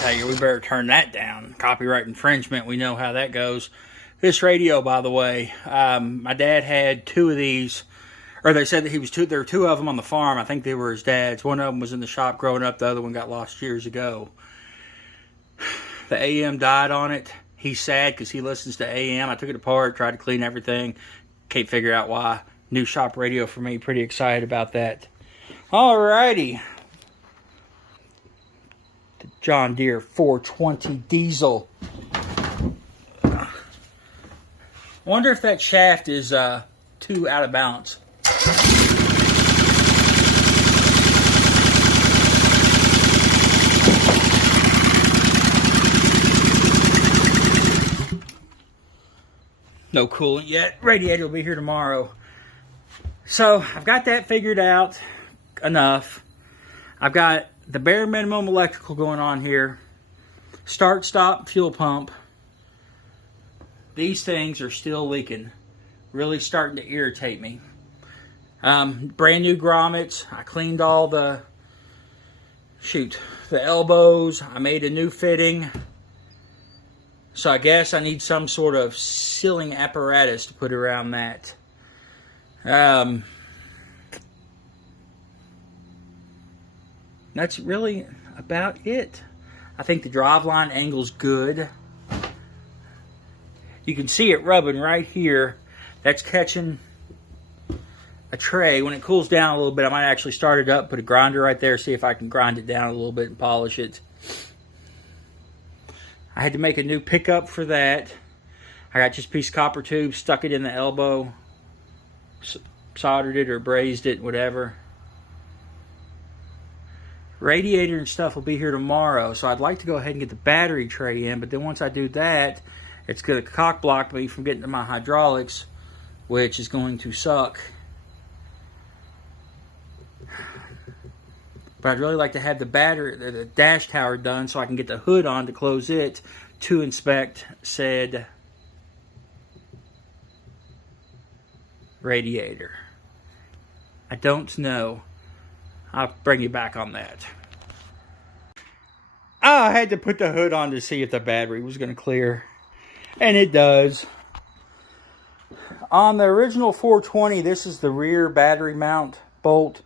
tell you, we better turn that down. Copyright infringement, we know how that goes. This radio, by the way, my dad had two of these, or they said that there were two of them on the farm. I think they were his dad's. One of them was in the shop growing up. The other one got lost years ago. The AM died on it. He's sad because he listens to AM. I took it apart, tried to clean everything. Can't figure out why. New shop radio for me. Pretty excited about that. Alrighty. The John Deere 420 diesel. Wonder if that shaft is too out of balance. No coolant yet. Radiator will be here tomorrow. So I've got that figured out enough. I've got the bare minimum electrical going on here. Start, stop, fuel pump. These things are still leaking. Really starting to irritate me. Brand new grommets. I cleaned all the elbows. I made a new fitting. So I guess I need some sort of sealing apparatus to put around that. That's really about it. I think the driveline angle's good. You can see it rubbing right here. That's catching a tray. When it cools down a little bit, I might actually start it up, put a grinder right there, see if I can grind it down a little bit and polish it. I had to make a new pickup for that. I got just a piece of copper tube, stuck it in the elbow, soldered it or brazed it, whatever. Radiator and stuff will be here tomorrow, so I'd like to go ahead and get the battery tray in, but then once I do that, it's going to cock block me from getting to my hydraulics, which is going to suck. But I'd really like to have the dash tower done so I can get the hood on to close it to inspect said radiator. I don't know. I'll bring you back on that. I had to put the hood on to see if the battery was going to clear. And it does. On the original 420, this is the rear battery mount bolt.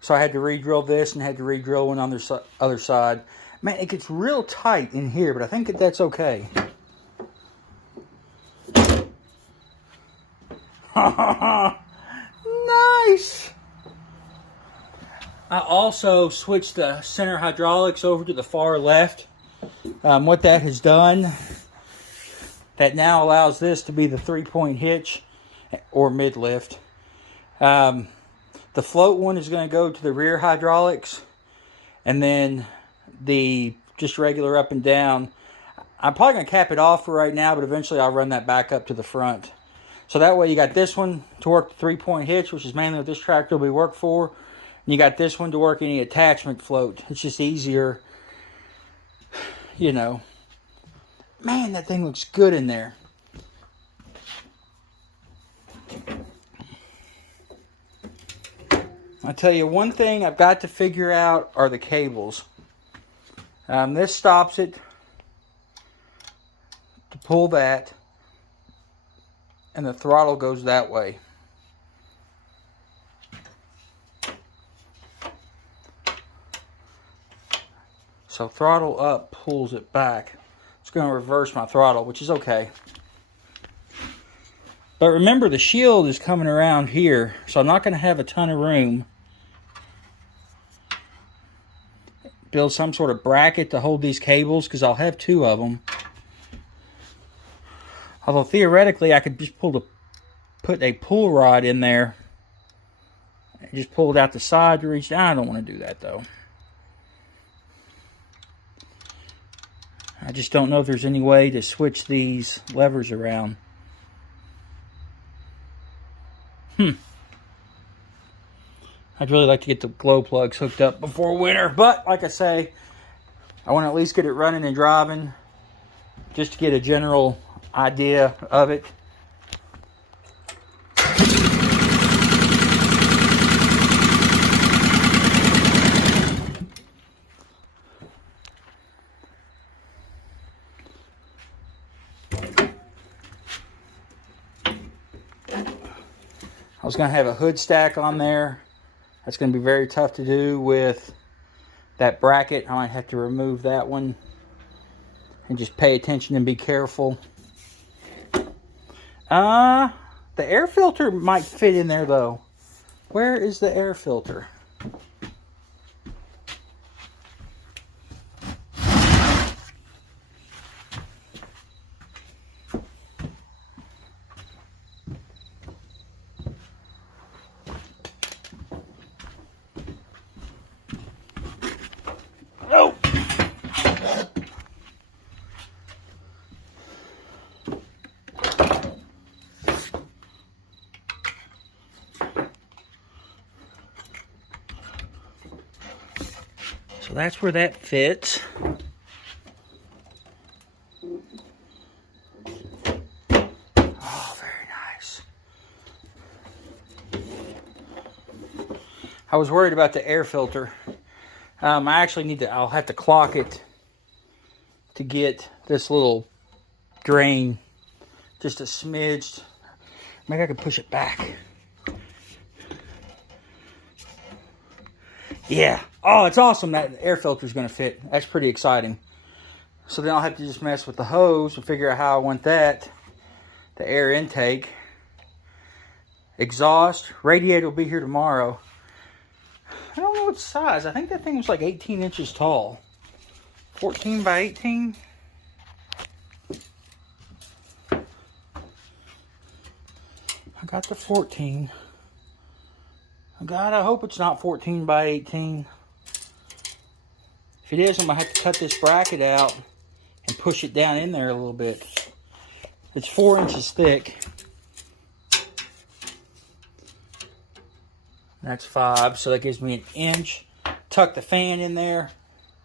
So I had to re-drill this and had to re-drill one on the other side. Man, it gets real tight in here, but I think that's okay. Nice! I also switched the center hydraulics over to the far left. What that has done, that now allows this to be the 3-point hitch or mid-lift. The float one is going to go to the rear hydraulics, and then the just regular up and down. I'm probably going to cap it off for right now, but eventually I'll run that back up to the front. So that way you got this one to work the 3-point hitch, which is mainly what this tractor will be worked for. And you got this one to work any attachment float. It's just easier, you know. Man, that thing looks good in there. I tell you, one thing I've got to figure out are the cables. This stops it to pull that, and the throttle goes that way. So throttle up pulls it back. It's going to reverse my throttle, which is okay. But remember, the shield is coming around here, so I'm not going to have a ton of room. Build some sort of bracket to hold these cables, because I'll have two of them. Although theoretically I could just put a pull rod in there and just pull it out the side to reach down. I don't want to do that though. I just don't know if there's any way to switch these levers around. I'd really like to get the glow plugs hooked up before winter, but like I say, I want to at least get it running and driving just to get a general idea of it. was going to have a hood stack on there. That's going to be very tough to do with that bracket. I might have to remove that one and just pay attention and be careful. The air filter might fit in there though. Where is the air filter? Oh! So that's where that fits. Oh, very nice. I was worried about the air filter. I actually need to, I'll have to clock it to get this little drain just a smidge. Maybe I could push it back. Yeah. Oh, it's awesome that air filter is going to fit. That's pretty exciting. So then I'll have to just mess with the hose and figure out how I want that. The air intake. Exhaust. Radiator will be here tomorrow. I don't know what size. I think that thing was like 18 inches tall. 14 by 18. I got the 14. God, I hope it's not 14 by 18. If it is, I'm going to have to cut this bracket out and push it down in there a little bit. It's 4 inches thick. That's 5, so that gives me an inch. Tuck the fan in there.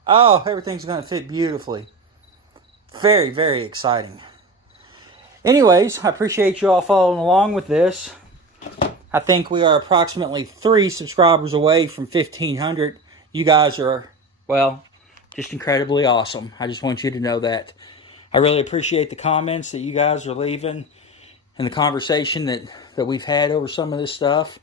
Oh, everything's going to fit beautifully. Very, very exciting. Anyways, I appreciate you all following along with this. I think we are approximately 3 subscribers away from 1,500. You guys are, well, just incredibly awesome. I just want you to know that. I really appreciate the comments that you guys are leaving and the conversation that we've had over some of this stuff.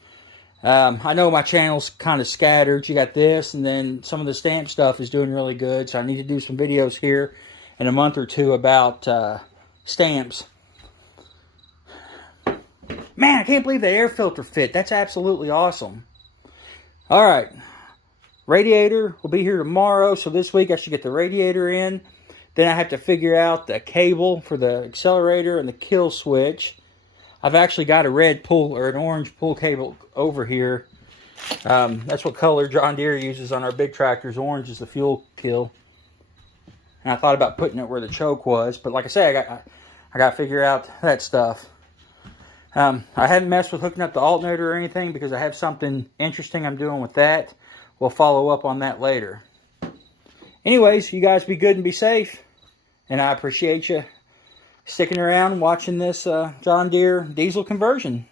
I know my channel's kind of scattered. You got this, and then some of the stamp stuff is doing really good. So I need to do some videos here in a month or two about stamps. Man, I can't believe the air filter fit. That's absolutely awesome. All right. Radiator will be here tomorrow. So this week I should get the radiator in. Then I have to figure out the cable for the accelerator and the kill switch. I've actually got a red pull or an orange pull cable over here. That's what color John Deere uses on our big tractors. Orange is the fuel kill. And I thought about putting it where the choke was. But like I say, I got to figure out that stuff. I haven't messed with hooking up the alternator or anything because I have something interesting I'm doing with that. We'll follow up on that later. Anyways, you guys be good and be safe. And I appreciate you sticking around watching this John Deere diesel conversion.